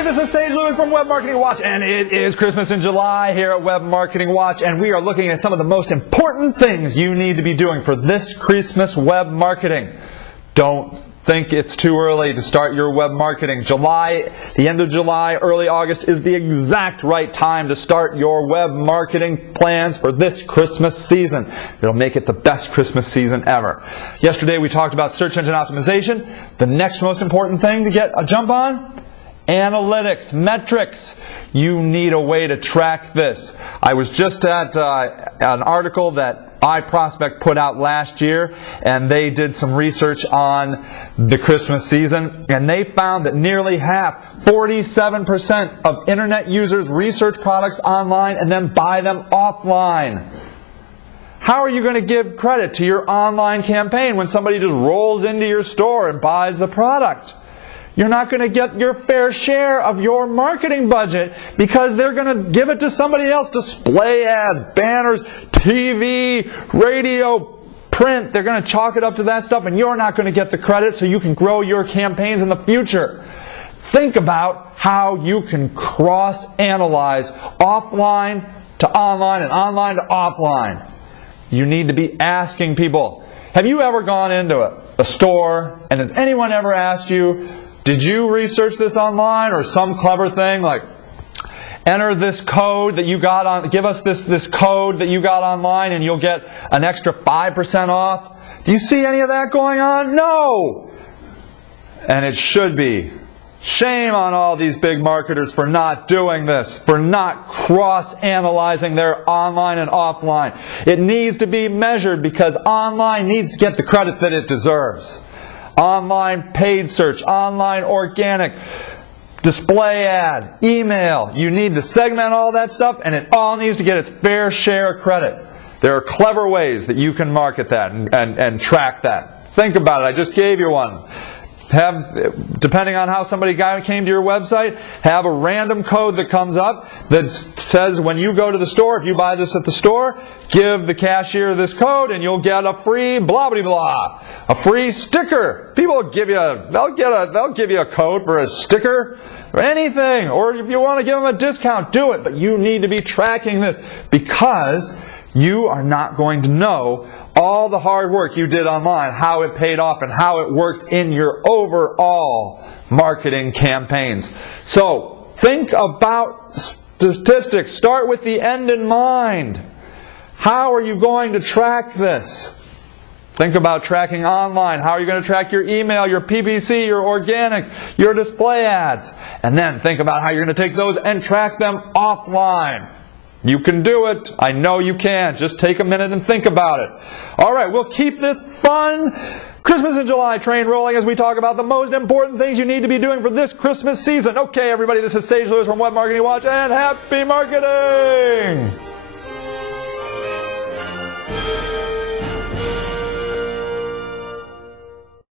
everybody, this is Sage Lewis from Web Marketing Watch, and it is Christmas in July here at Web Marketing Watch, and we are looking at some of the most important things you need to be doing for this Christmas web marketing. Don't think it's too early to start your web marketing. July, the end of July, early August is the exact right time to start your web marketing plans for this Christmas season. It'll make it the best Christmas season ever. Yesterday we talked about search engine optimization. The next most important thing to get a jump on? Analytics, metrics. You need a way to track this. I was just at an article that iProspect put out last year, and they did some research on the Christmas season, and they found that nearly half, 47% of internet users research products online and then buy them offline. How are you going to give credit to your online campaign when somebody just rolls into your store and buys the product? You're not going to get your fair share of your marketing budget because they're going to give it to somebody else. Display ads, banners, TV, radio, print. They're going to chalk it up to that stuff, and you're not going to get the credit so you can grow your campaigns in the future. Think about how you can cross-analyze offline to online and online to offline. You need to be asking people, have you ever gone into a store, and has anyone ever asked you, did you research this online, or some clever thing like enter this code that you got on, give us this code that you got online and you'll get an extra 5% off? Do you see any of that going on? No! And it should be. Shame on all these big marketers for not doing this, for not cross-analyzing their online and offline. It needs to be measured because online needs to get the credit that it deserves. Online paid search, online organic, display ad, email. You need to segment all that stuff, and it all needs to get its fair share of credit. There are clever ways that you can market that and track that. Think about it. I just gave you one. Depending on how somebody came to your website, have a random code that comes up that says when you go to the store, if you buy this at the store, give the cashier this code and you'll get a free blah blah blah, a free sticker. People will give you they'll give you a code for a sticker or anything, or if you want to give them a discount, do it. But you need to be tracking this because you are not going to know all the hard work you did online, how it paid off, and how it worked in your overall marketing campaigns. So think about statistics. Start with the end in mind. How are you going to track this? Think about tracking online. How are you going to track your email, your PPC, your organic, your display ads? And then think about how you're going to take those and track them offline. You can do it. I know you can. Just take a minute and think about it. All right, we'll keep this fun Christmas in July train rolling as we talk about the most important things you need to be doing for this Christmas season. Okay, everybody, this is Sage Lewis from Web Marketing Watch, and happy marketing!